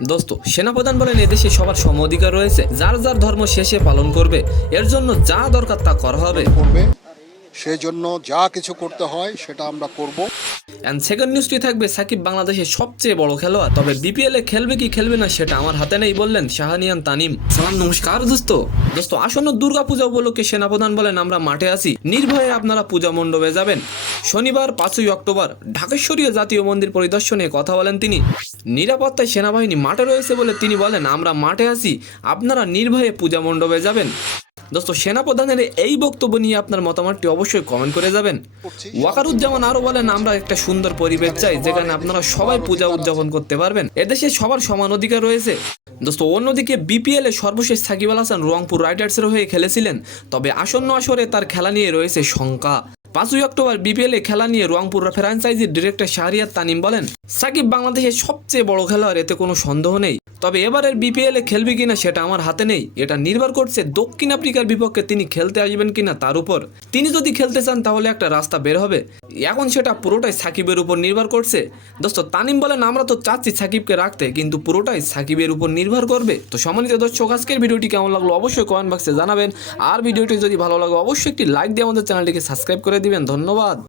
দোস্ত, সেনাপ্রধান বলেন এদেশে সবার সম অধিকার রয়েছে, যার যার ধর্ম শেষে পালন করবে, এর জন্য যা দরকার তা করা হবে। করবে, সেজন্য যা কিছু করতে হয় সেটা আমরা করব। অ্যান্ড সেকেন্ড নিউজটি থাকবে, সাকিব বাংলাদেশের সবচেয়ে বড় খেলোয়াড়, তবে বিপিএল এ খেলবে কি খেলবে না সেটা আমার হাতে নেই বললেন শাহরিয়ার তানিম। সালাম নমস্কার দোস্ত, আসন্ন দুর্গাপূজা উপলক্ষে সেনাপ্রধান বলেন আমরা মাঠে আছি, নির্ভয়ে আপনারা পূজা মণ্ডপে যাবেন। শনিবার 5ই অক্টোবর ঢাকেশ্বরীয় জাতীয় মন্দির পরিদর্শনে কথা বলেন তিনি। নিরাপত্তায় সেনাবাহিনী মাঠে রয়েছে বলে তিনি বলেন আমরা মাঠে আছি, আপনারা নির্ভয়ে পূজা মণ্ডপে যাবেন। দোস্ত, সেনাপ্রধানের এই বক্তব্য নিয়ে আপনার মতামতটি অবশ্যই কমেন্ট করে যাবেন। ওয়াকারুজ্জামান আরো বলেন আমরা একটা সুন্দর পরিবেশ চাই যেখানে আপনারা সবাই পূজা উদযাপন করতে পারবেন, এদেশে সবার সমান অধিকার রয়েছে। দোস্ত, অন্যদিকে বিপিএল এ সর্বশেষ সাকিব আল হাসান রংপুর রাইডার্সের হয়ে খেলেছিলেন, তবে আসন্ন আসরে তার খেলা নিয়ে রয়েছে শঙ্কা। 5ই অক্টোবর বিপিএল এ খেলা নিয়ে রংপুর ফ্র্যাঞ্চাইজির ডিরেক্টর শাহরিয়ার তানিম বলেন সাকিব বাংলাদেশের সবচেয়ে বড় খেলোয়াড়, এতে কোনো সন্দেহ নেই, তবে এবারের বিপিএল এ খেলবে কিনা সেটা আমার হাতে নেই, এটা নির্ভর করছে দক্ষিণ আফ্রিকার বিপক্ষে তিনি খেলতে আসবেন কিনা তার উপর। তিনি যদি খেলতে চান তাহলে একটা রাস্তা বের হবে, এখন সেটা পুরোটাই সাকিবের উপর নির্ভর করছে। দোস্ত, তানিম বলেন আমরা তো চাচ্ছি সাকিবকে রাখতে, কিন্তু পুরোটাই সাকিবের উপর নির্ভর করবে। তো সম্মানিত দর্শক, আজকের ভিডিওটি কেমন লাগলো অবশ্যই কমেন্ট বক্সে জানাবেন, আর ভিডিওটি যদি ভালো লাগে অবশ্যই একটি লাইক দিয়ে আমাদের চ্যানেলটিকে সাবস্ক্রাইব করে দিবেন। ধন্যবাদ।